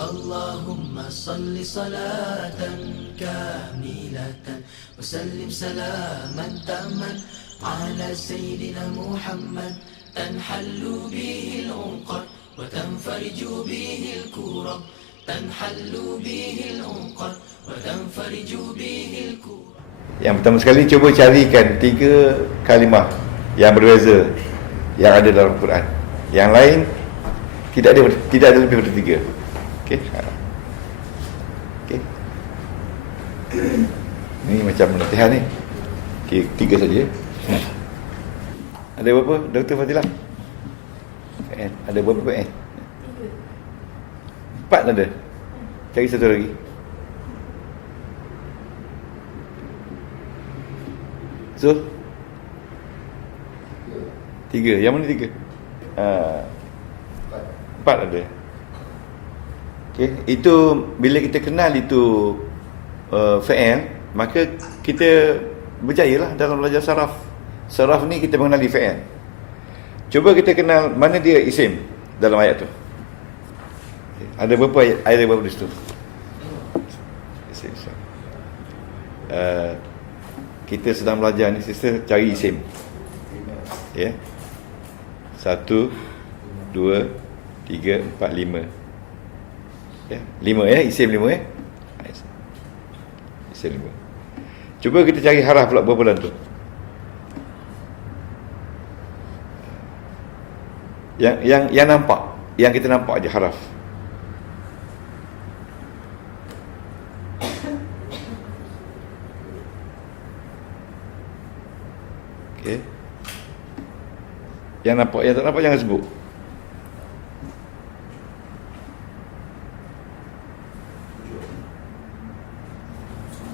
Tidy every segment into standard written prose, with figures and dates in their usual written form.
اللهم صل صلاة كاملة وسلم سلاما تاما على سيدنا محمد تنحل به العقد وتنفرج به الكرب تنحل به العقد وتنفرج به الكرب. Yang pertama sekali, cuba carikan 3 kalimah yang berbeza yang ada dalam Quran. Yang lain tidak ada lebih daripada 3. Okey. Okey. Ini macam latihan ni. Okey, 3 saja. Ada berapa, Dr. Fadilah? Ada berapa PN? 4 ada. Cari satu lagi. So 3. Yang mana 3? 4 ada. Okey, itu bila kita kenal itu fi'il, maka kita berjayalah dalam belajar saraf. Saraf ni kita mengenali fi'il. Cuba kita kenal mana dia isim dalam ayat tu. Ada berapa ayat berapa di situ? Kita sedang belajar ni, sister cari isim. Ya. 1 2 3 4 5. Ya, 5 ya, isim 5 ya. Isim 5. Cuba kita cari haraf pula berapa dalam tu. Yang nampak, yang kita nampak aja haraf. Okey. Yang nampak, yang tak nampak jangan sebut.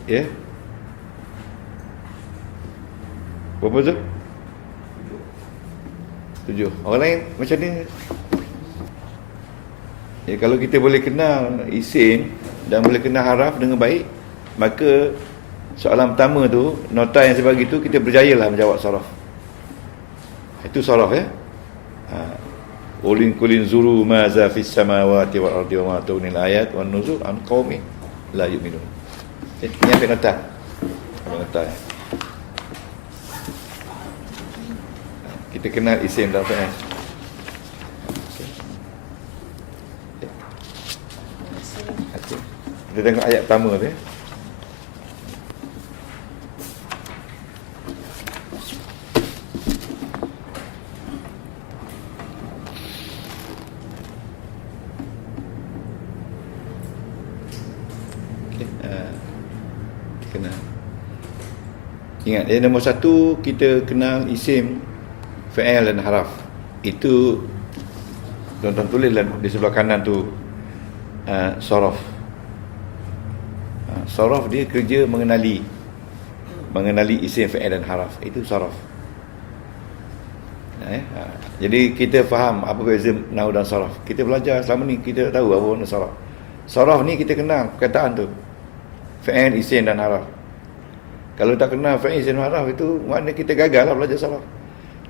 Ya. Berapa tu? 7. Orang lain macam ni. Ya, kalau kita boleh kenal isim dan boleh kenal haraf dengan baik, maka soalan pertama tu, nota yang saya bagi tu, kita berjayalah menjawab saraf. Itu saraf ya. Ulin kulin zuru ma za fis samawati wal ardi wa ma tugnil ayat wan nuzur an qaumin la yu'minun. Ini ambil nota. Ambil nota ya. Kita kenal isim dalam fi'il. Okay. Kita tengok ayat pertama tu ya. Ingat, nombor 1 kita kenal isim, fi'il dan haraf. Itu tuan-tuan tulislah di sebelah kanan tu, saraf. Saraf dia kerja mengenali isim, fi'il dan haraf. Itu saraf. Jadi kita faham apa beza nahwu dan saraf. Kita belajar selama ni, kita tahu apa makna saraf. Saraf ni kita kenal perkataan tu, fi'il, isim dan haraf. Kalau tak kenal fi'il, isim dan haraf, itu makna kita gagal lah belajar saraf.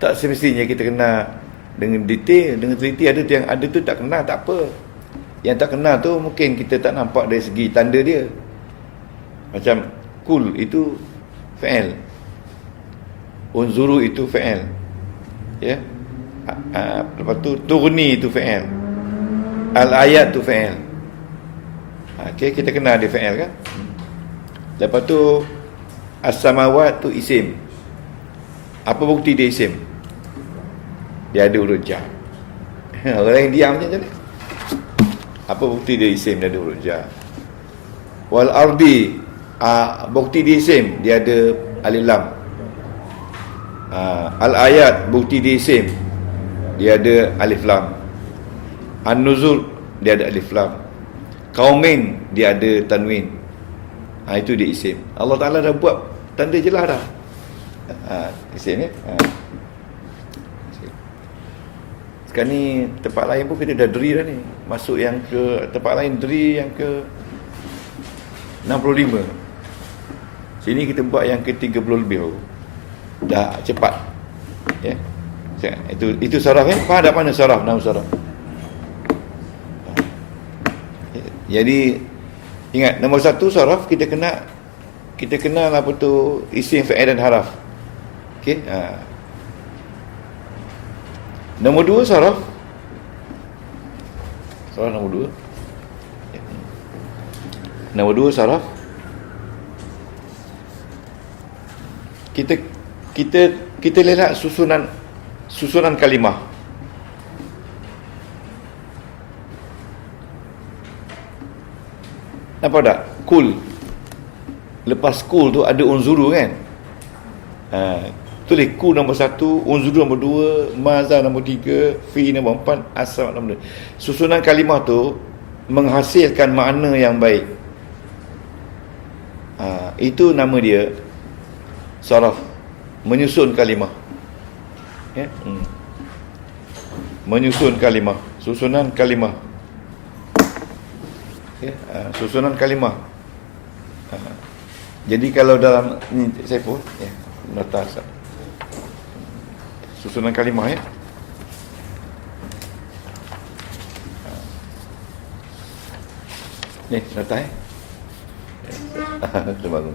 Tak semestinya kita kenal dengan detail, dengan teliti. Ada tu yang ada tu tak kenal, tak apa. Yang tak kenal tu mungkin kita tak nampak dari segi tanda dia. Macam kul itu fi'il, unzuru itu fi'il, ya. Lepas tu turni itu fi'il, al-ayat tu fi'il. Okey, kita kenal dia fi'il kan. Lepas tu as-samawat tu isim. Apa bukti dia isim? Dia ada huruf jar. Orang yang diam macam ni. Apa bukti dia isim? Dia ada huruf jar. Wal ardi, bukti dia isim, dia ada alif lam. Al ayat, bukti dia isim, dia ada alif lam. An-nuzul, dia ada alif lam. Qaumin, dia ada tanwin. Itu dia isim. Allah Ta'ala dah buat tanda jelas dah. Isim ni. Sekarang ni tempat lain pun kita dah deri dah ni. Masuk yang ke tempat lain, deri yang ke 65. Sini kita buat yang ke 30 lebih baru. Dah cepat. Ya. Itu saraf ya. Faham tak mana saraf, nama saraf? Jadi ingat, nombor satu saraf kita kenal apa tu isim, fa'il dan haraf. Okey. Nombor dua saraf nombor dua. Nombor dua saraf. Kita lihat susunan kalimah. Nampak tak? Kul. Lepas kul tu ada unzuru kan? Tulis kul nombor satu, unzuru nombor dua, maza nombor tiga, fi nombor empat, asal nombor dua. Susunan kalimah tu menghasilkan makna yang baik. Itu nama dia saraf. Menyusun kalimah. Ya? Menyusun kalimah. Susunan kalimah. Ya? Susunan kalimah. Jadi kalau dalam ni saya pun ya, nota susunan kalimah ya. Ni nota ya. Terbangun.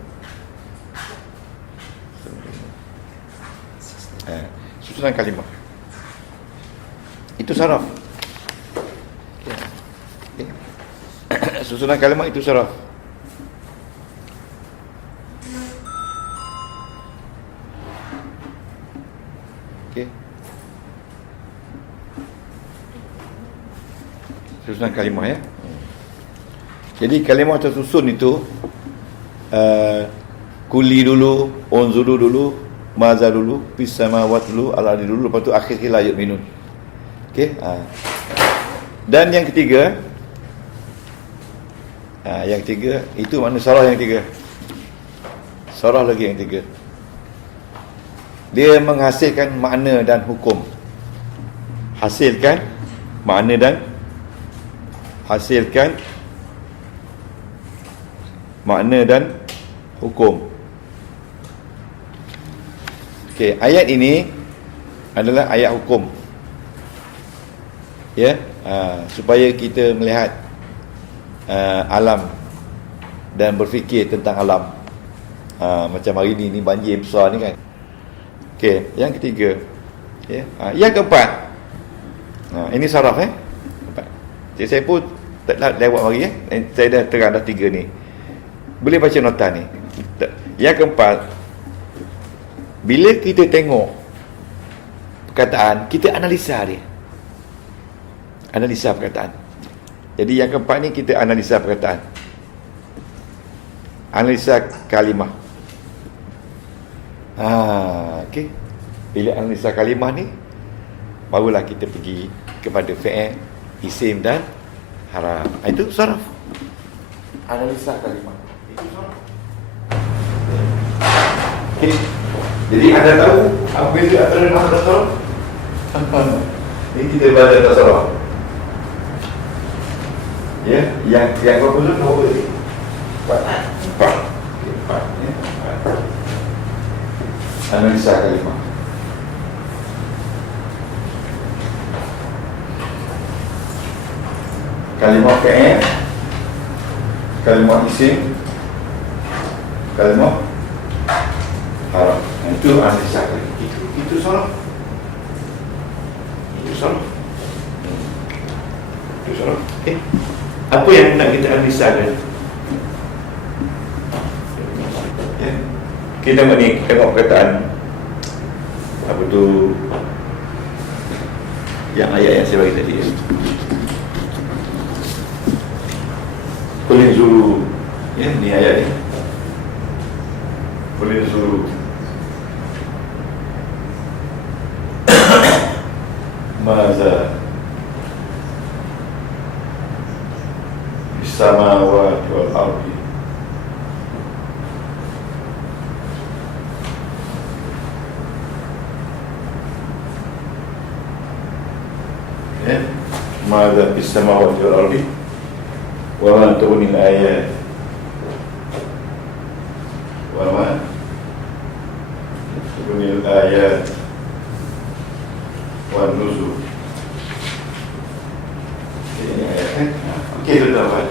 Susunan kalimah itu saraf. Okay. Susunan kalimah itu saraf. Okay. Susunan kalimah ya. Jadi kalimah tersusun itu kuli dulu, unzuru dulu, maza dulu, fis samawat dulu, al-ardi dulu, lepas tu akhir la yu'minun. Okey. Dan yang ketiga, itu makna sarah yang ketiga. Sarah lagi yang ketiga. Dia menghasilkan makna dan hukum. Hasilkan makna dan makna dan hukum. Okey, ayat ini adalah ayat hukum. Ya, supaya kita melihat alam dan berfikir tentang alam. Macam hari ni banjir besar ni kan. Okey, yang ketiga. Ya, yang keempat. Ini saraf keempat. Jadi saya pun tak lewat hari saya dah terang dah tiga ni. Boleh baca nota ni. Yang keempat, bila kita tengok perkataan, kita analisa dia. Analisa perkataan. Jadi yang keempat ni kita analisa perkataan. Analisa kalimah. Okey. Bila analisa kalimah ni, barulah kita pergi kepada fi'il, isim dan haraf. Itu saraf. Analisa kalimah. Itu saraf. Okay. Jadi anda tahu apa beza antara nahwu dan saraf? Ini kita belajar tentang saraf. Ya, yang berapa dulu nombor ni? 4. Analisa kalimah. Kalimah fi'il, kalimah isim, kalimah haraf. Itu analisa kalimah. Itu saraf. Itu saraf. Itu saraf. Apa yang nak kita analisa kan? Ya. Kita tengok perkataan apa tu yang ayat yang saya bagi tadi ya. Kulin zuru. Ya, ni ayat ni. Kulin zuru. Maza Samawati wal ardi. Ya, Maza fis samawati wal ardi wa ma tughni al ayat wa ma tughni al ayat wa nuzul. Ini ayat kan? Okey, tuan-tuan.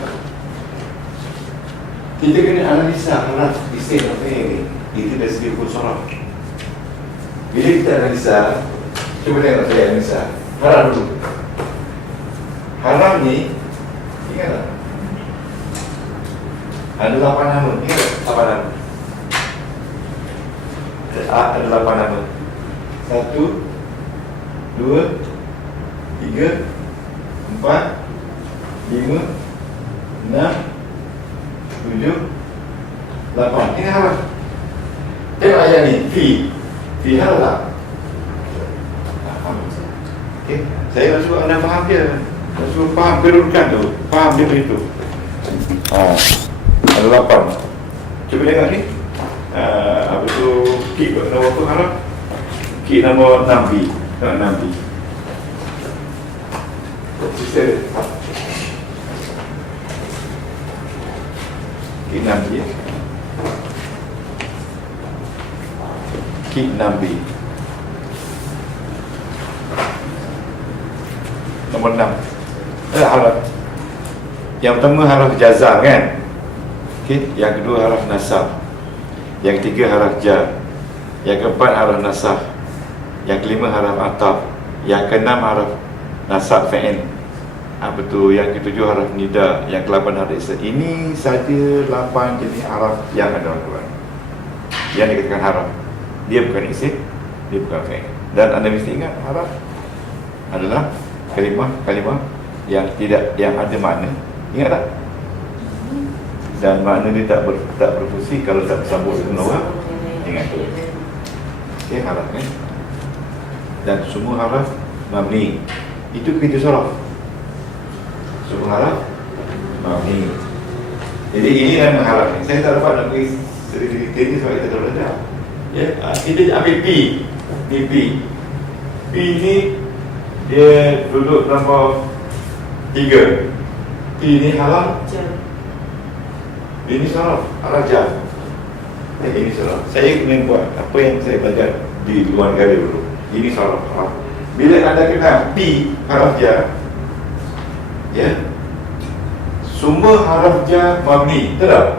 Kita kena analisa haraf isim apa ini. Itu dari segi hukum sorof. Bila kita analisa, cuba tengok saya analisa haraf dulu. Haraf ni, ingat tak? Ada 8 nama. Ingat tak? 8 nama. Ada 8 nama. 1, 2, 3, 4, 5, 6, 7, 8. Ini haraf. Tengok ayat ni. Fi haraf tak? Okay. Saya nak suruh anda faham dia. Nak suruh faham kedudukan tu. Faham dia begitu. Ada 8. Cuba tengok ni. Apa tu? Ki nombor apa harap? Ki nombor 6B. Tengok 6B. Sisa Ki 6B. Ki 6B. Nombor 6. Haraf. Yang pertama haraf jazam kan? Okey, yang kedua haraf nasab. Yang ketiga haraf jar. Yang keempat haraf nasab. Yang kelima haraf ataf. Yang keenam haraf nasab fa'il. Apa tu? Yang ketujuh haraf nida. Yang ke-8 haraf ism. Ini saja 8 jenis haraf yang ada dalam Quran. Yang dikatakan haraf. Dia bukan isim, dia bukan fa'il. Dan anda mesti ingat haraf adalah kalimah yang ada makna. Ingat tak? Dan makna dia tak berfungsi kalau tak bersambung dengan orang. Ingat tu. Okey, haraf kan? Dan semua haraf mabni. Itu kita sorof. Semua haraf mabni. Jadi ini nama haraf ni. Saya tak dapat nak beri sedikit ini sebab kita terlalu rendah. Ya, kita ambil P. Ni P. P ni dia duduk nombor 3. P ni haraf. Ini sorof, haraf jar. Ini sorof. Saya kena buat apa yang saya belajar di luar negara dulu. Ini sorof. Bila anda kenal P haraf jar, ya, semua haraf jar mabni. Betul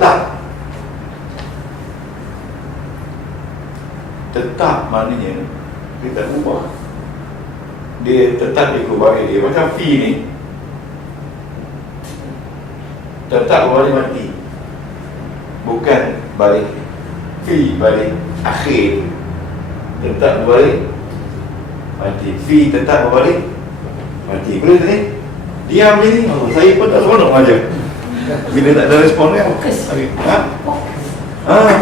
tak? Tetap maknanya dia tak ubah. Dia tetap dikubah dia. Macam P ni tetap balik mati. Bukan balik fi balik akhir. Tetap balik mati. Fi tetap balik mati. Boleh tak ni? Diam je ni. Saya pun tak seronok aja. Bila tak ada respon kan? Fokus.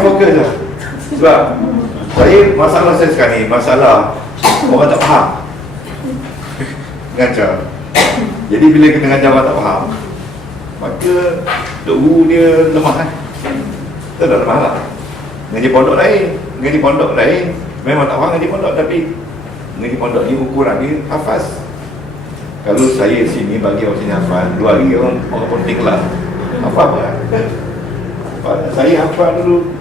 Fokus lah. Sebab masalah saya sekarang ni, masalah orang tak faham. Ngajar. Jadi bila kita ngajar orang tak faham, maka guru dia lemah kan? Kita tak lemah lah. Ngaji pondok lain memang tak faham ngaji pondok, tapi ngaji pondok ni ukuran dia hafaz. Kalau saya sini bagi orang sini hafaz 2 hari orang penting lah hafaz lah. Saya hafaz dulu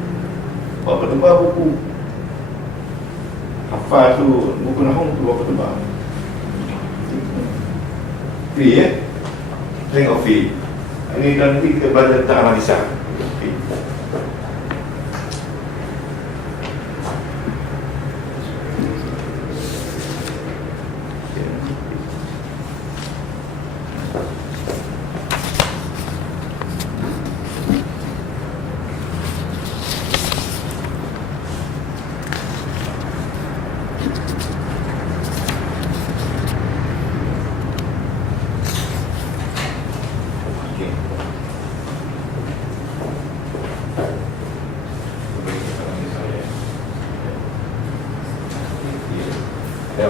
berapa tebal buku hafaz tu, buku nahwu tu berapa tebal. Fi ya, tengok fi. Ini nanti kita belajar tentang analisa.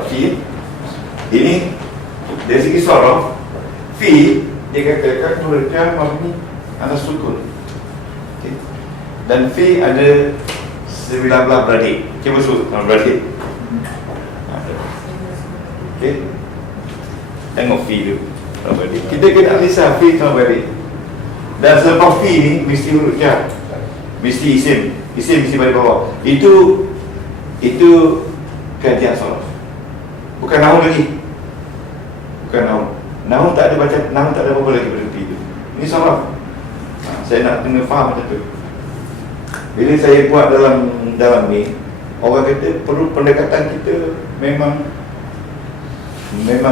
Fi ini dari segi sorof, fi dia katakan huruf mabni atas sukun. Okay. Dan fi ada 19 beradik. Cuba sebut nama beradik. Okey. Tengok fi tu. Kita kena analisa fi sama beradik. Dan selepas fi ni mesti huruf jar. Mesti isim. Isim mesti balik bawah. Itu kajian sorof. Bukan nahwu lagi. bukan nahu. Nahu tak ada baca, nahu tak ada apa-apa lagi berhenti itu. Ini saraf. Saya nak kena faham macam tu. Bila saya buat dalam ni, orang kata perlu pendekatan kita memang dia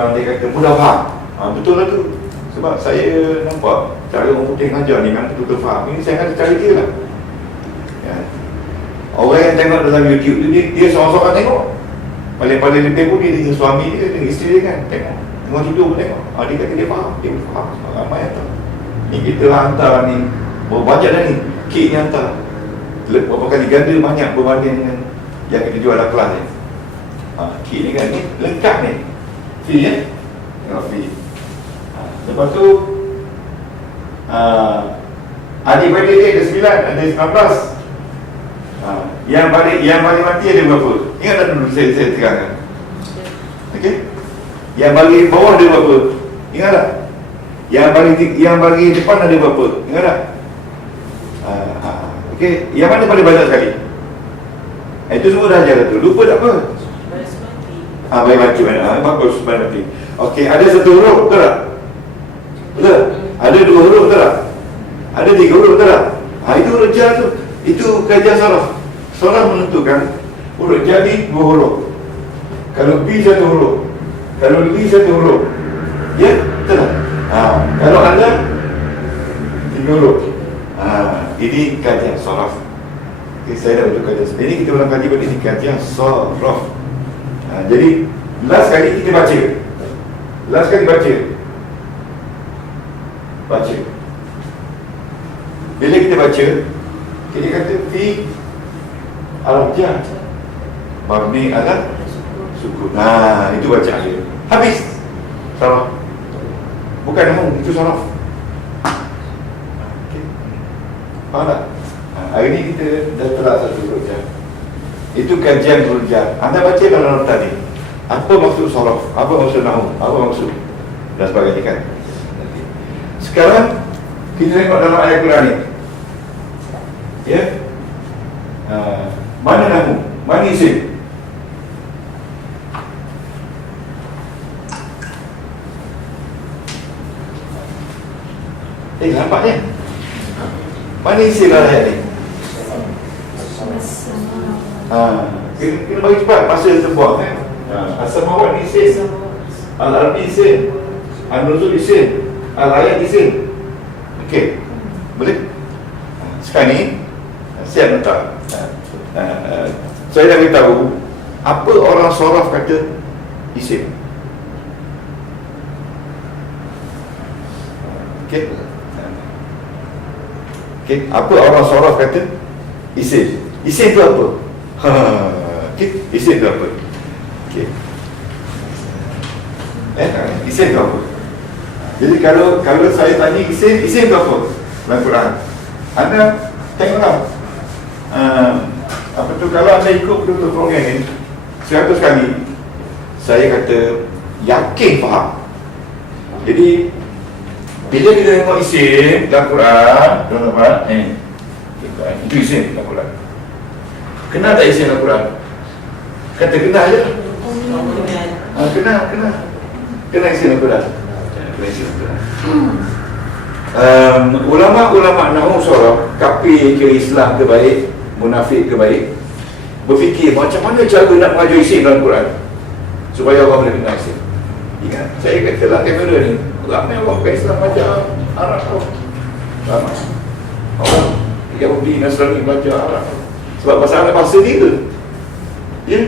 kata mudah faham. Betul lah tu. Sebab saya nampak cara orang putih ngajar ni memang betul-betul faham. Ini saya kata cara dia lah. Ya. Orang yang tengok dalam YouTube tu, dia seorang-seorang tengok. Paling-paling lebih pun dia dengan suami dia, dengan isteri dia kan. Tengok tidur pun tengok. Dia kata dia faham. Dia faham. Ramai yang tahu. Ni kita hantar ni, berapa banyak dah ni kek ni hantar. Berapa kali ganda banyak berbanding dengan yang kita jual dalam kelas ni. Kek ni kan, ni lengkap ni. Fee ya. Tengok fee. Lepas tu adik-adik dia ada 9, ada 19. Yang paling mati ada berapa? Ingat tak dulu saya terangkan? Okey? Yang paling bawah ada berapa? Ingat tak? Yang paling depan ada berapa? Ingat tak? Okey, yang mana paling banyak sekali? Itu semua dah ajar tu. Lupa tak apa? Baik mati mana? Bagus, baik mati. Okey, ada satu huruf, betul tak? Betul? Ada 2 huruf, betul tak? Ada 3 huruf, betul tak? Itu huruf jar tu. Itu kajian saraf. Saraf menentukan huruf jadi 2 huruf. Kalau B 1 huruf, kalau D 1 huruf. Ya, betul tak? Kalau ada 3 huruf. Ini kajian saraf. Okay, saya dah betul kajian. Ini kita ulang kaji balik ni kajian saraf. Jadi last kali kita baca. Last kali baca. Bila kita baca, kita kata fi al-jar mabni ala sukun. Itu bacaan dia. Habis. Saraf. Bukan nahu, itu saraf. Okay. Faham tak? Hari ni kita dah telah satu huruf jar. Itu kajian huruf jar. Anda baca dalam nota ni. Apa maksud saraf? Apa maksud nahu? Apa maksud? Dan sebagainya kan. Sekarang kita tengok dalam ayat Quran ni. Ya. Mana nahu? Mana isim? Nampaknya? Mana isim dalam ayat ni? Kena bagi cepat masa terbuang kan. As-samawat ni isim, Al-Ardi isim, An-Nuzul isim, Al-Ayat isim. Okey. Boleh? Sekarang ni siap letak. Saya dah beritahu apa orang saraf kata isim. Okey. Okey, apa orang saraf kata isim? Isim tu apa? Okey, isim tu apa? Okey. Isim tu apa? Jadi kalau saya tanya isim tu apa? Dalam Quran. Anda tengoklah. Apa tu, kalau anda ikut betul-betul program ni 100 kali, saya kata yakin faham. Jadi bila kita tengok isim dalam Quran, tuan-tuan, itu isim dalam Quran. Kenal tak isim dalam Quran? Kata kenal je. Kenal isim dalam Quran. Ulama-ulama nahu saraf, kafir ke Islam ke baik, munafik ke baik, berfikir macam mana cara nak mengajar isim dalam Quran supaya orang boleh kenal isim. Ingat, saya kata lah kamera ni, ramai orang ke Islam belajar Arab tau. Ramai orang Yahudi, Nasrani belajar Arab sebab bahasa Arab bahasa dia ke. Ya,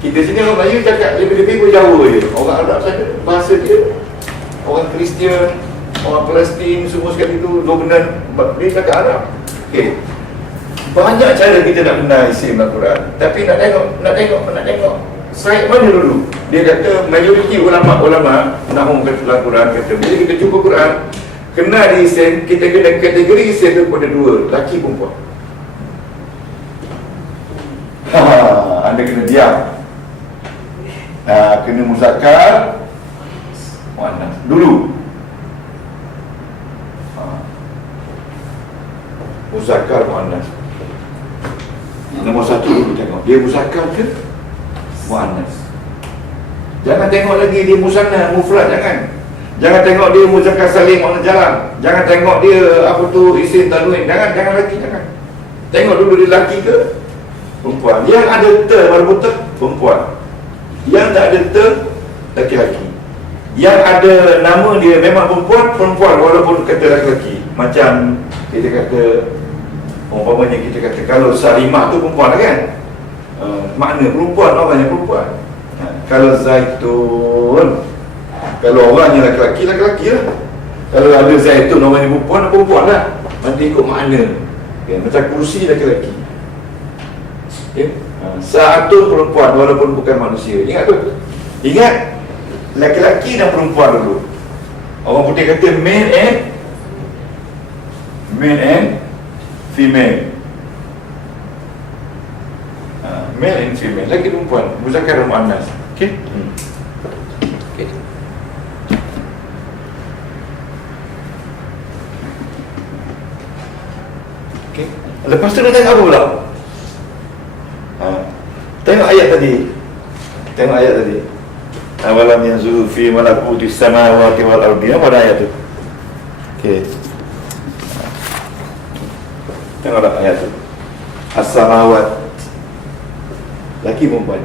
kita sini orang Melayu cakap lebih-lebih pun Jawa je. Orang Arab saja bahasa dia. Orang Kristian, orang Palestin, semua sekali tu Lebanon, dia cakap Arab. Okey. Banyak cara kita nak kenal isim Al-Quran. Tapi nak tengok side mana dulu. Dia kata majoriti ulama-ulama nahu kata Al-Quran kata bila kita jumpa Quran, kenal isim, kita kena kategori isim tu pada 2, lelaki perempuan. Anda kena diam. Kena muzakkar muannas dulu. Muzakkar muannas. Nombor 1 dulu tengok. Dia muzakkar ke muannas? Jangan tengok lagi dia musanna, mufrad, jangan tengok dia muzakkar salim, makna jalan. Jangan tengok dia apa tu isim tanwin. Jangan lagi, jangan. Tengok dulu dia lelaki ke perempuan. Yang ada ter baru betul perempuan. Yang tak ada ter, laki-laki. Yang ada nama dia memang perempuan walaupun kata laki-laki. Macam kita kata, umpamanya kita kata kalau Salimah tu perempuan kan, makna perempuan, orangnya perempuan. Kalau Zaitun, kalau orangnya laki-laki lah. Kalau ada Zaitun orangnya perempuan lah. Nanti ikut makna. Macam kursi laki-laki. Sa'atun perempuan walaupun bukan manusia. Ingat tu. Ingat laki-laki dan perempuan dulu. Orang putih kata male and female. Male and female, laki perempuan, muzakkar dan muannas. Okey. Okey. Okey. Lepas tu dia tengok apa pula? Tengok ayat tadi. Awalam yanzuru fi malakuti samawati wal ardi. Apa ayat tu? Okey. Tengoklah ayat tu. As-samawat. Laki perempuan.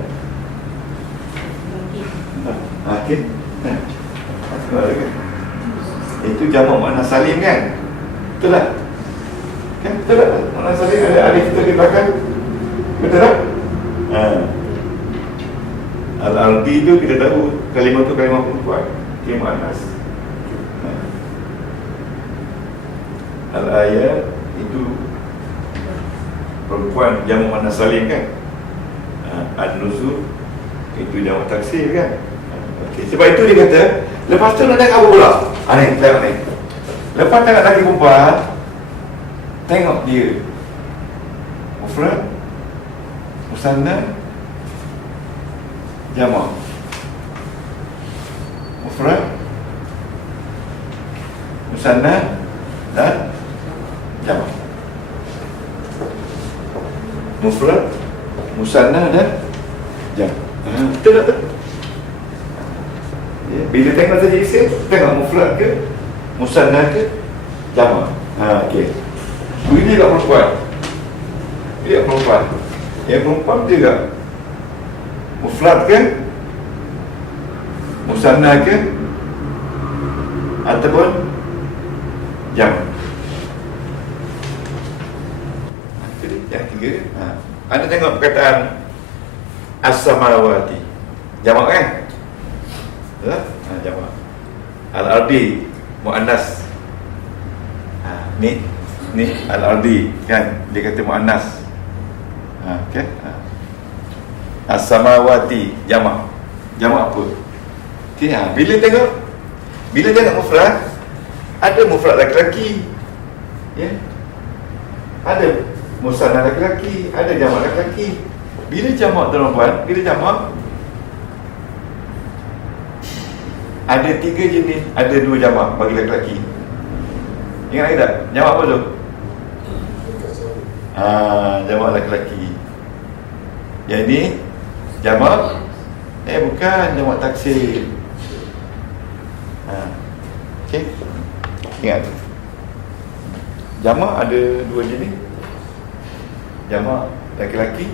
Okey. Itu jamak makna salim kan? Betul tak? Kan betul tak? Makna salim ada alif tu di belakang. Betul tak? Al-ardi tu kita tahu kalimah tu kalimah perempuan, kalimah anas. Al-ayat itu perempuan, jamak makna salim kan? An-nuzul itu jamak taksir kan? Okay. Sebab itu dia kata, lepas tu nak tengok apa pula? Ni, tengok ni. Lepas tengok lagi perempuan, tengok dia mufrad, musanna, jamak. Mufrad, musanna dan jamak. Mufrad, musanna dan jamak. Betul tak tu? Bila tengok saja isim, tengok mufrad ke, musanna ke, jamak. Okey. Ini kat perempuan. Ini kat perempuan. Yang perempuan juga mufrad ke, musanna ke, ataupun jamak. Yang tiga. Anda tengok perkataan as-samawati, jamak kan? Jamak. Al-ardi muannas. Ni al-ardi kan, dia kata muannas. Okey. As-samawati jamak. Jamak apa? Okey, bila tengok mufrad, ada mufrad laki-laki. Ya. Ada musanna laki-laki, ada jamak laki-laki. Bila jamak perempuan, bila jamak ada 3 jenis, ada 2 jamak bagi lelaki. Ingat lagi tak? Jamak apa tu? Jamak lelaki. Yang ini jamak bukan jamak taksir. Okey. Ingat. Jamak ada 2 jenis. Jamak lelaki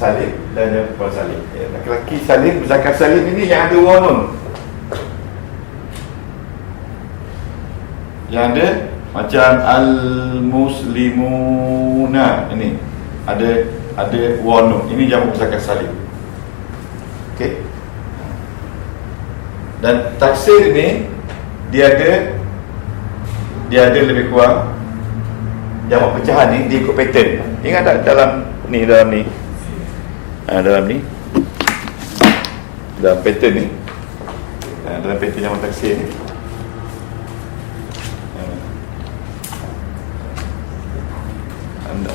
salim dan perempuan salim. Lelaki salim, muzakkar salim ini yang ada wanun. Yang ada macam al-muslimuna, ini ada wanun. Ini jamak muzakkar salim. Okey. Dan taksir ini dia ada lebih kurang jamak pecahan ni, dia ikut pattern. Ingat tak dalam ni dalam pattern ni, dalam pattern jamak taksir ni,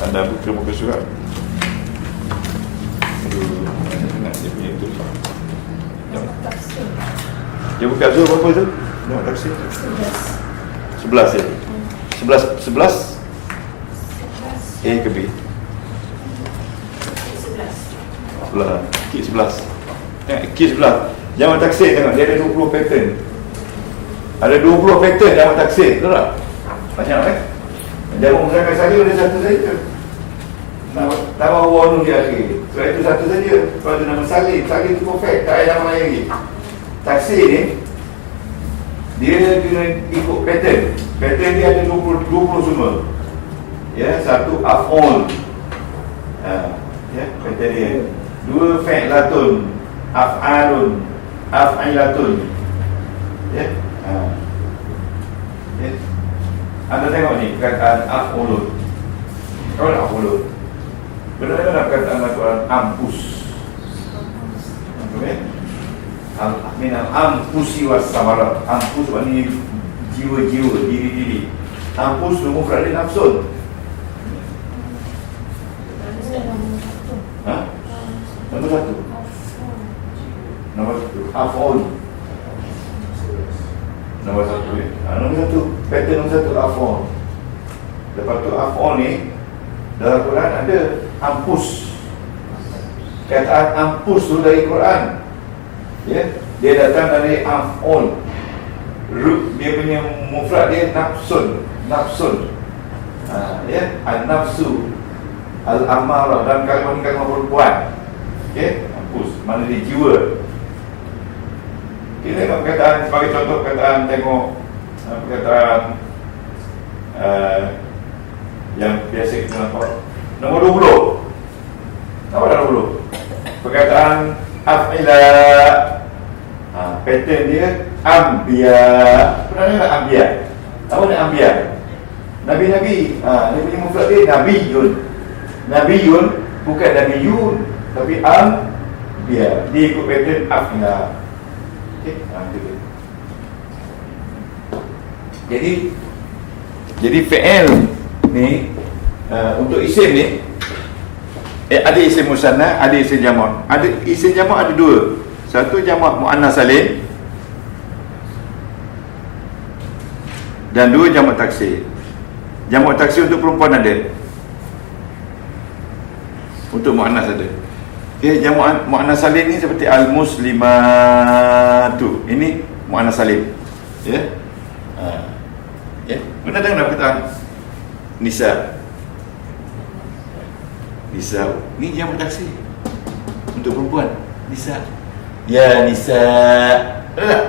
anda buka surat. Nak dia punya tu. Dia buka surat berapa tu? Jamak taksir 11 ya. 11 A ke B? 11. Kik 11. Kes sebelah. Jamak taksir tengok, dia ada 20 pattern. Ada 20 pattern jamak taksir, betul tak? Macam mana? Jamak muzakkar saja ada satu saja. Nama wawun di akhir. Sebab itu satu saja. Kalau ada nama Salim, Salim itu perfect, tak ada nama lain lagi. Taksir ni dia kena ikut pattern. Pattern dia ada 20 semua. Ya, satu af'ul. Ya, pattern dia. Dua fi'latun, af'alun, af'ilatun. Ya. Ya. Anda tengok ni perkataan af'ulun. Kau nak af'ulun. Benar-benar perkataan Al-Quran ampus. Okey. Minal ampusi was samarat. Ampus maknanya jiwa-jiwa, diri-diri. Ampus tu mufrad dia nafsun. Ha? Nombor satu. Nombor satu. Af'ul. Nombor satu ya. Nombor satu. Pattern nombor satu af'ul. Lepas tu af'ul ni dalam Quran ada ampus. Kataan ampus tu dari Quran. Ya, dia datang dari af'ul. Dia punya mufrad dia nafsun. Nafsun. Ya, an-nafsu al-amarah dan kalimah perempuan. Okey, ampus mana dia jiwa. Kita tengok perkataan sebagai contoh perkataan, tengok perkataan yang biasa kita nampak. Nombor 20. Apa dah 20? Perkataan af'ila. Pattern dia anbiya. Sebenarnya anbiya. Apa ni anbiya? Nabi-nabi. Dia punya mufrad dia nabiyun. Nabiyun bukan nabiyun, tapi anbiya. Dia ikut pattern af'ila. Okay. Jadi fi'il ni untuk isim ni ada isim musanna, ada isim jamak. Ada isim jamak ada dua. Satu jamak muannas salim dan dua jamak taksir. Jamak taksir untuk perempuan ada. Untuk muannas ada. Okey, jamak muannas salim ni seperti al-muslimatu. Ini muannas salim. Ya. Ya, mana dengar perkataan nisa. Nisa. Ni jamak taksir. Untuk perempuan, nisa. Ya nisa. Ada tak?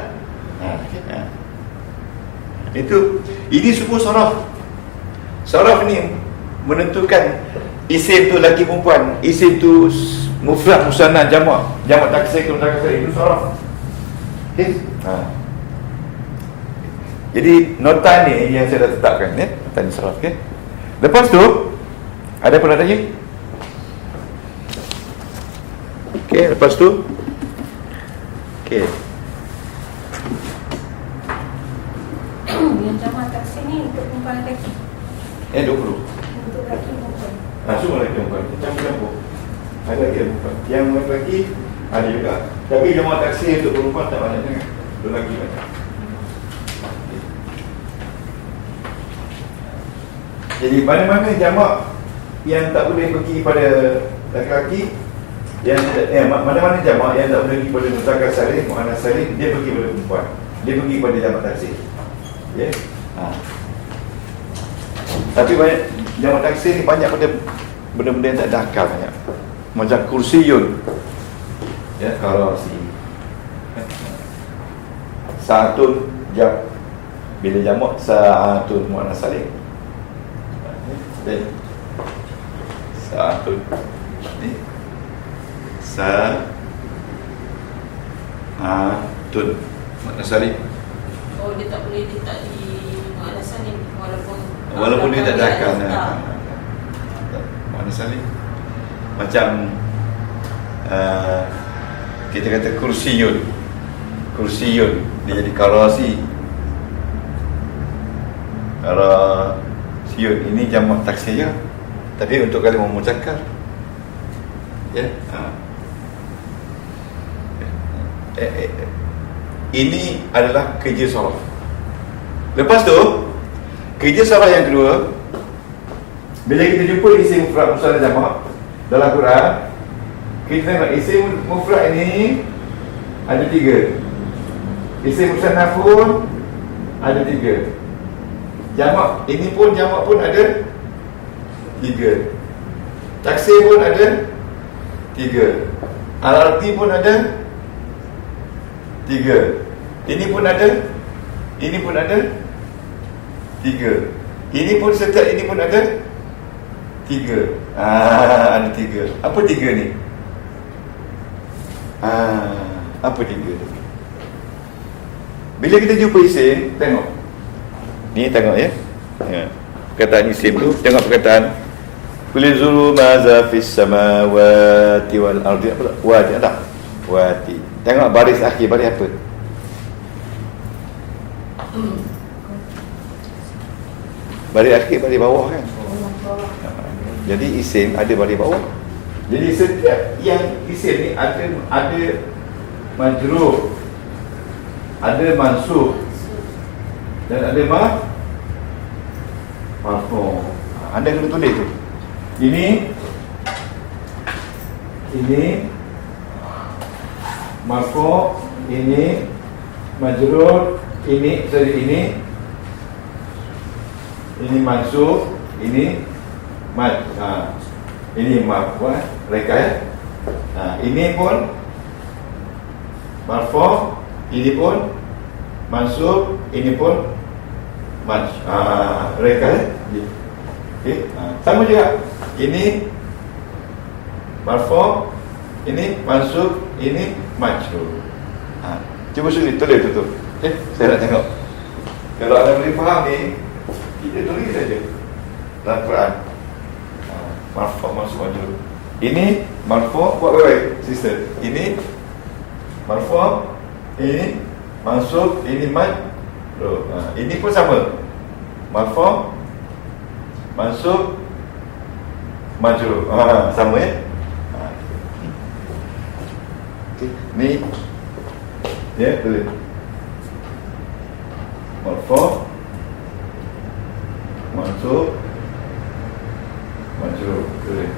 Itu ini semua saraf. Saraf ni menentukan isim tu lelaki perempuan, isim tu mufrad musanna jamak, jamak taksir ke muzakkar salim, itu saraf. Okey. Jadi nota ni yang saya dah tetapkan ya, nota ni saraf. Okey. Lepas tu ada apa nak tanya? Okey, lepas tu okey. Yang jamak taksir ni untuk perempuan lelaki. 20. Untuk lelaki perempuan. Semua lelaki perempuan. Campur-campur. Ada lagi perempuan. Yang lelaki ada juga. Tapi jamak taksir untuk perempuan tak banyak sangat. Untuk lelaki banyak. Jadi mana-mana jamak yang tak boleh pergi pada lelaki, yang mana-mana jamak yang tak boleh pergi pada muzakkar salim, muannas salim, dia pergi pada perempuan. Dia pergi pada jamak taksir. Ya. Tapi banyak jamak taksir ni banyak pada benda-benda yang tak ada akal banyak. Macam kursiyun. Ya, kursi. Sa'atun jam. Bila jamak sa'atun muannas salim. Sa'atun. Ni. Sa'atun muannas salim. Oh, dia tak boleh letak di muannas salim walaupun dia tak ada akal. Muannas salim. Macam kita kata kursiyun. Kursiyun dia jadi karasi. Karasiyun ini jamak taksir je. Tapi untuk kalimah muzakkar. Ya. Ini adalah kerja saraf. Lepas tu kerja saraf yang kedua, bila kita jumpa isim mufrad musanna jamak dalam Quran, kita tengok isim mufrad ini ada 3. Isim musannaf pun ada 3. Jamak, ini pun jamak pun ada 3. Taksir pun ada 3. Al-arti pun ada 3. Ini pun ada 3. Ini pun setiap ini pun ada 3. Ada 3. Apa 3 ni? Apa 3 tu? Bila kita jumpa isim, tengok. Ni tengok ya. Perkataan isim tu, tengok perkataan Qul zulu maza fis samawati wal ardi. Apa tak? Wati tak? Wati. Tengok baris akhir, baris apa? Baris akhir, baris bawah kan? Jadi isim ada baris bawah. Jadi setiap yang isim ni ada majrur, ada mansub, dan ada marfu'. Anda kena tulis tu. Ini marfu', ini majrur, ini mansub, ini ini marfu', reka ya. Ini pun marfu', ini pun mansub, ini pun reka ya. Okey, sama juga. Ini marfu', ini mansub, ini majrur. Cuba sini tulis tu. Saya nak tengok. Kalau anda boleh faham ni, kita tulis saja dalam Quran. Marfu', mansub, majrur. Ini marfu', buat baik-baik sister. Ini marfu', ini mansub, ini majrur. Ini pun sama. Marfu', mansub, majrur. Sama ya. Okey, ni ya, tulis. Marfu', mansub, majrur. Tulis.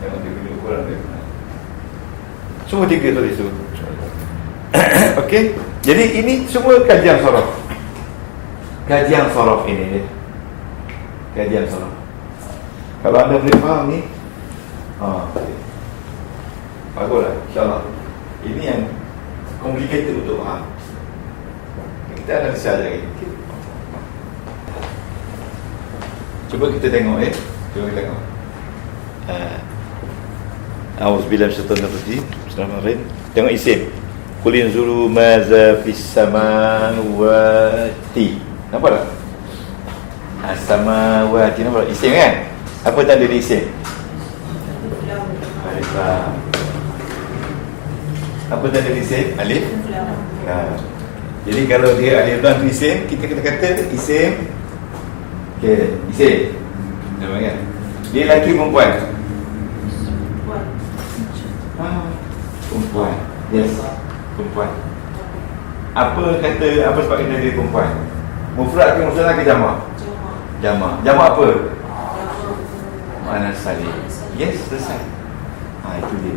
Jangan dia punya ukuran dia. Semua 3 tulis tu. Okey, jadi ini semua kajian sorof. Kajian sorof ini. Kajian sorof. Kalau anda boleh faham ni, okay. Baguslah, insyaAllah. Ini yang complicated untuk faham. Kita analisa lagi. Cuba kita tengok Cuba kita tengok. Auzubillahi minasyaitonir rajim. Bismillahirrahmanirrahim. Tengok isim. Qul inzuru maza fis samawati. Nampak tak? Samawati, nampak tak? Isim kan? Apa tanda dia isim? Alif lam. Apa tanda dia isim? Alif. Jadi kalau dia alif lam isim, kita kena kata isim. Okey, isim. Nampak kan? Dia lelaki perempuan? Perempuan. Yes. Perempuan. Apa sebab kena dia perempuan? Mufrad ke musanna ke jamak? Jamak. Jamak apa? Muannas salim. Yes, selesai. Itu dia.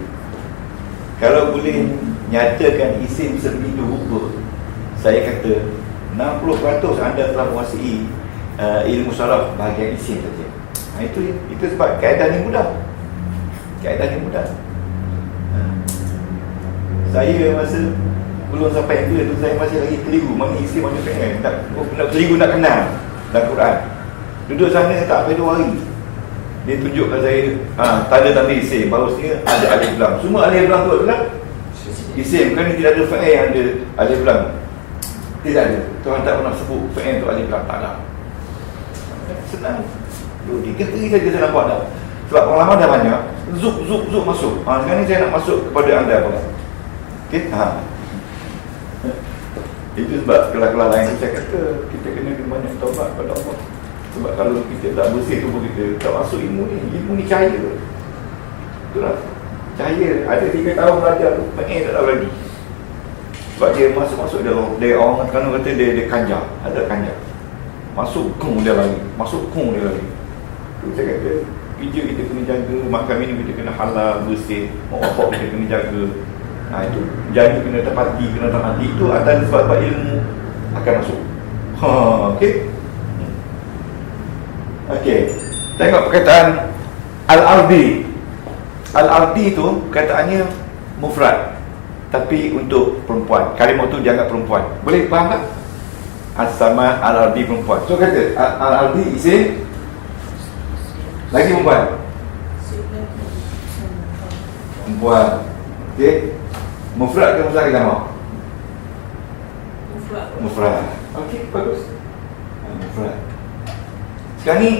Kalau boleh nyatakan isim sebegitu rupa, saya kata 60% anda telah menguasai ilmu saraf bahagian isim saja. Itu sebab kaedah ni mudah. Saya masa belum sampai yang tu, saya masih lagi keliru mana isim mana fi'il. Nak keliru nak kenal dalam Quran. Duduk sana tak sampai 2 hari, dia tunjukkan saya tanda-tanda isim. Bahawasanya ada alif lam. Semua alif lam tu adalah isim. Kerana tidak ada fi'il yang ada alif lam. Tidak ada. Tuhan tak pernah sebut fi'il tu alif lam. Tak ada. Senang. 2-3 hari saja saya nampak dah. Sebab pengalaman dah banyak. Zuk masuk. Sekarang ni saya nak masuk kepada anda apa? Okey, itu sebab kelas-kelas lain saya kata kita kena banyak taubat kepada Allah. Sebab kalau kita tak bersih tubuh kita, tak masuk ilmu ni cahaya. Itulah cahaya. Ada 3 tahun belajar tu, pengen tak tahu lagi. Sebab dia masuk dia orang kan kata dia kanjar. Ada kanjar. Masuk kung dia lagi. Saya kata kerja kita kena jaga, makan minum kita kena halal, bersih, mak bapak kita kena jaga. Itu janji kena tepati, kena taati. Itu antara sebab-sebab ilmu akan masuk. Okey. Okey. Tengok perkataan al-ardi. Al-ardi itu perkataannya mufrad, tapi untuk perempuan. Kalimah tu dianggap perempuan. Boleh faham tak? As-sama al-ardi perempuan. So kata al-ardi isim lagi perempuan. Perempuan. Okey. Mufrad ke muzakkar jamak? Mufrad. Okey, bagus. Mufrad. Sekarang ni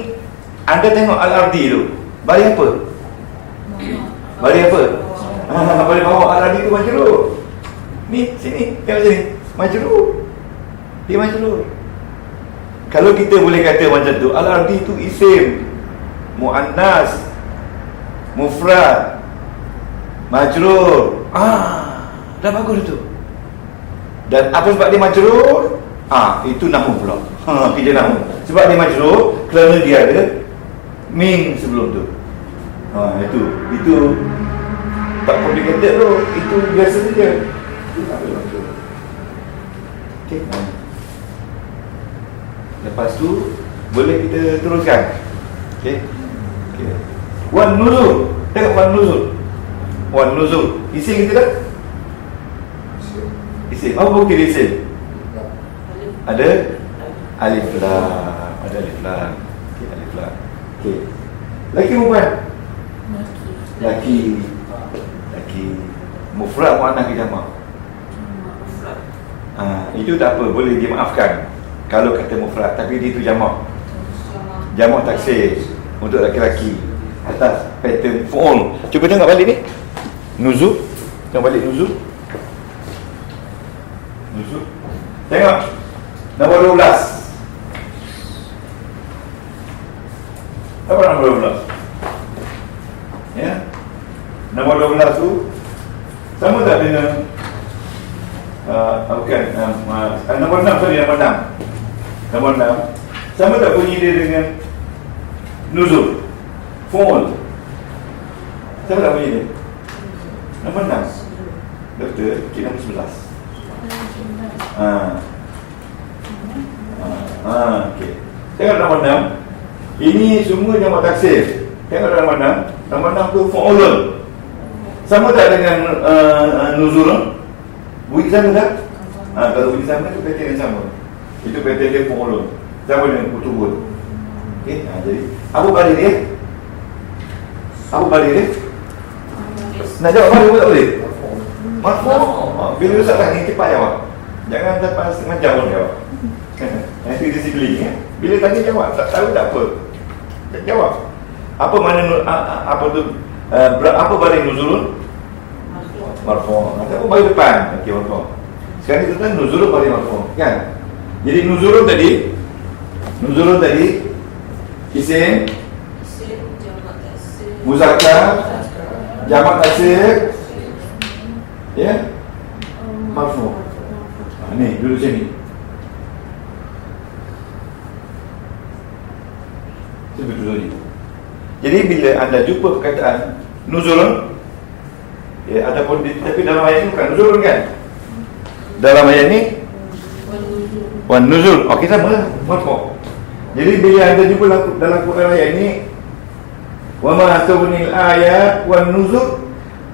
anda tengok al-ardi tu. Bari apa? Bari apa? Bari bawah al-ardi tu majrur. Ni sini, tengok sini. Majrur. Dia majrur. Kalau kita boleh kata macam tu, al-ardi tu isim muannas mufrad majrur. Dah bagus tu. Dan apa sebab dia majrur? Itu nahwu pula. Kerja nahwu. Sebab dia majrur kerana dia ada min sebelum tu. Itu tak complicated tu. Itu biasa saja. Okey. Lepas tu boleh kita teruskan. Okey. Wan nuzul. Tengok wan nuzul. Wan nuzul. Isim kita tak? Isim. Apa bukti dia isim? Ada alif lam. Ada alif lam. Okey, alif lam. Okey. Laki perempuan? Laki. Laki. Mufrad muannas ke jamak? Itu tak apa, boleh dimaafkan kalau kata mufrad, tapi dia itu jamak. Jamak taksir untuk laki-laki atas pattern fu'ul. Cuba tengok balik ni. Nuzul. Tengok balik nuzul. Nuzul. Tengok nombor 12. Apa nombor 12? Ya. Nombor 12 tu sama tak dengan bukan nombor 6, sorry, nombor 6. Nombor 6 sama tak bunyi dia dengan nuzul fu'ul? Sama tak bunyi dia? Nombor 6. Doktor, kita nombor 11. Okey. Tengok nombor 6. Ini semua jamak taksir. Tengok nombor 6. Nombor 6 tu fu'ulun. Sama tak dengan nuzul? Bunyi sama tak? Kalau bunyi sama tu pattern yang sama. Itu pattern dia fu'ulun. Sama dengan kutubun. Okey, jadi apa balik dia? Apa balik dia? Nak jawab balik tak boleh? Marfu'. Bila Ustaz tanya cepat jawab. Jangan dapat setengah jam pun jawab. Nanti disiplin ya. Bila tanya jawab, tak tahu tak apa. Jawab. Apa mana apa tu apa balik nuzulun? Marfu'. Apa balik depan? Okey, marfu'. Sekarang kita tahu nuzulun balik marfu', kan? Jadi nuzulun tadi isim muzakkar jamak taksir ya marfu'. Ni duduk sini. Betul tadi. Jadi bila anda jumpa perkataan nuzulun, ya ataupun tapi dalam ayat ini bukan nuzulun kan? Dalam ayat ini wan nuzul. Okey, sama marfu'. Jadi bila anda jumpa dalam Quran ayat ini wa ma tawnil ayat wan nuzul,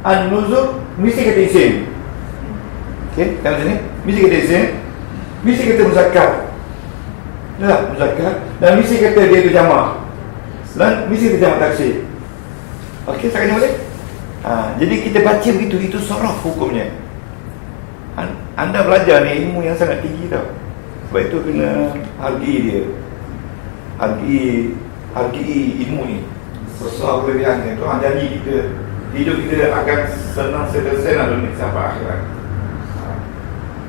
an-nuzul mesti kata isim. Okey, kalau sini mesti kata isim, mesti kata muzakkar. Dah, muzakkar, dan mesti kata dia itu jamak. Dan mesti kata jamak taksir. Okey, sekarang boleh? Jadi kita baca begitu, itu sorof hukumnya. Anda belajar ni ilmu yang sangat tinggi tau. Sebab itu kena hargai dia. Hargai ilmu ni. Besar kelebihannya. Tuhan janji kita hidup kita akan senang selesai dunia sampai akhirat.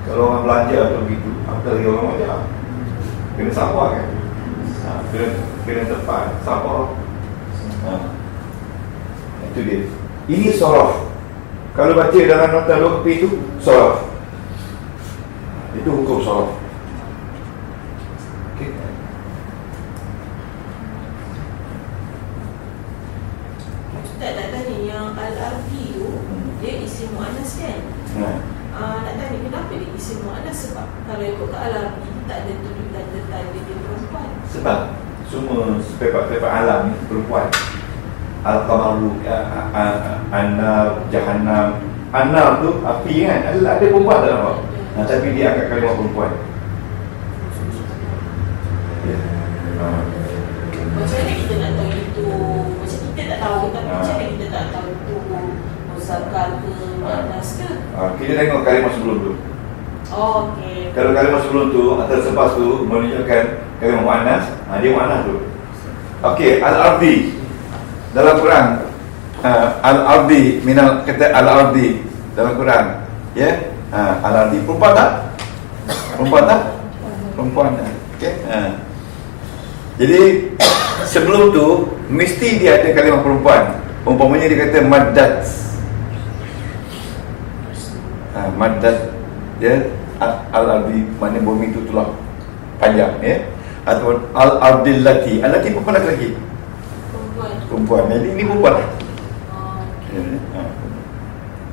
Kalau orang belajar atau begitu, apa lagi orang belajar? Kena sabar kan? Kena tepat, sabar. Itu dia. Ini sorof. Kalau baca dalam nota lughwi itu sorof. Itu hukum sorof. Okay. isim muannas kan. Nak tanya kenapa dia isim muannas? Sebab kalau ikut ke Al-Arabi tak ada tulis tanda dia perempuan. Sebab semua sifat-sifat alam ni perempuan. Al-Qamaru, An-Nar, Jahannam. An-Nar tu api kan, ada perempuan tak nampak? Tapi dia angkat kalimah perempuan. Macam mana kita nak tahu itu? Macam kita tak tahu, tapi macam mana kita tak tahu itu muzakkar ke muannas ke? Kita tengok kalimah sebelum tu. Okey. Kalau kalimah sebelum tu atau selepas tu menunjukkan kalimah muannas, dia muannas tu. Okey, al-ardi dalam Quran, al-ardi minal kata al-ardi dalam Quran, ya. Al-ardi perempuan tak? Perempuan tak? Perempuan. Okey. Jadi sebelum tu mesti dia ada kalimah perempuan. Umpamanya dia kata maddat. Maddat, ya, al-ardi, mana bumi itu telah panjang, ya. Atau al-ardillati. Al-lati perempuan lelaki? Perempuan. Jadi ini perempuan.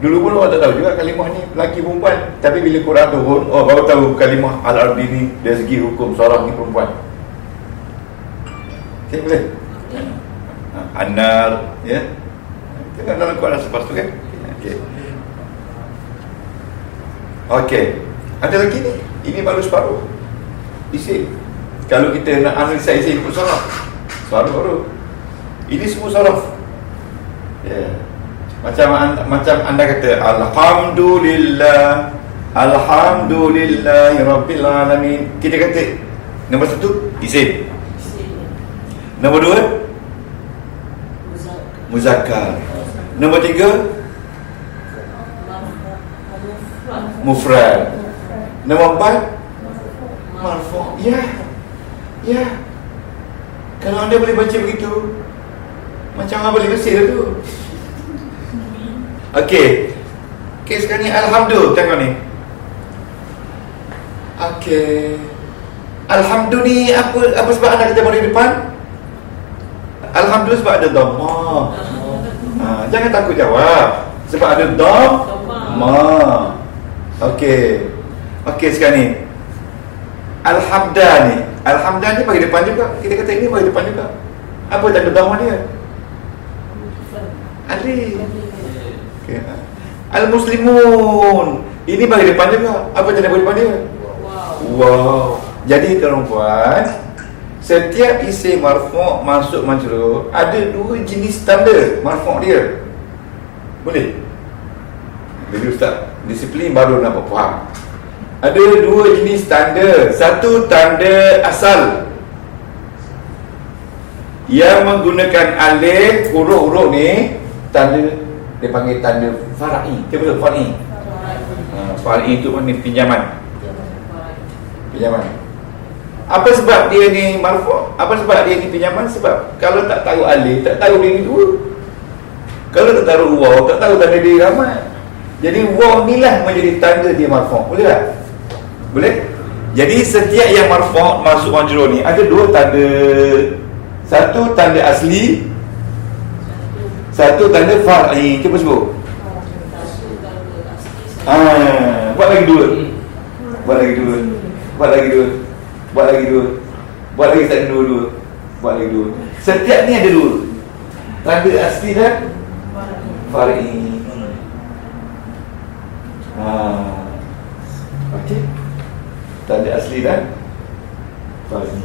Dulu pun orang tak tahu juga kalimah ni lelaki perempuan. Tapi bila Quran turun, baru tahu kalimah al-ardi ni dari segi hukum saraf ni perempuan. Okey, boleh? An-nar, ya. Tengok dalam Quran selepas tu kan. Okey. Okey. Ada lagi ni. Ini baru separuh isim. Kalau kita nak analisa isim pun saraf, separuh baru. Ini semua saraf. Ya. Macam anda kata alhamdulillah, alhamdulillahi rabbil alamin. Kita kata nombor satu isim. Nombor dua muzakkar. Nombor tiga mufrad. Nombor empat marfu'. Ya. Kalau anda boleh baca begitu, macam anda boleh mesir tu. Okey, sekarang ni alhamdulillah, tengok ni. Okey, alhamdulillah, apa sebab anda kata boleh depan? Alhamdulillah sebab ada dhammah. Jangan takut jawab. Sebab ada dhammah. Okey, sekarang ni alhamdulillah ni bagi depan juga. Kita kata ini bagi depan juga. Apa tanda dhammah dia? Alif. Okay. Al-Muslimun, ini bagi depan juga. Apa tanda bagi depan dia? Wow. Jadi tuan-tuan, setiap isim marfu' masuk majrur ada dua jenis tanda marfu' dia. Boleh? Jadi ustaz disiplin baru nak faham. Ada dua jenis tanda. Satu tanda asal yang menggunakan alif, huruf-huruf ni, tanda dia panggil tanda far'i. Betul far'i. Far'i itu maknanya pinjaman. Apa sebab dia ni marfu'? Apa sebab dia ni pinjaman? Sebab kalau tak tahu alif, tak tahu dia ni dua. Kalau tak tahu waw, tak tahu tanda dia ramai. Jadi waw ni lah menjadi tanda dia marfu'. Boleh tak? Boleh? Jadi setiap yang marfu' masuk majrur ni ada dua tanda. Satu tanda asli, satu tanda far'i. Cuba sebut. Buat lagi dua. Buat lagi tak dua. Buat lagi dua. Setiap ni ada dua. Tanda asli dan far'i. Okey. Tanda asli dan far'i.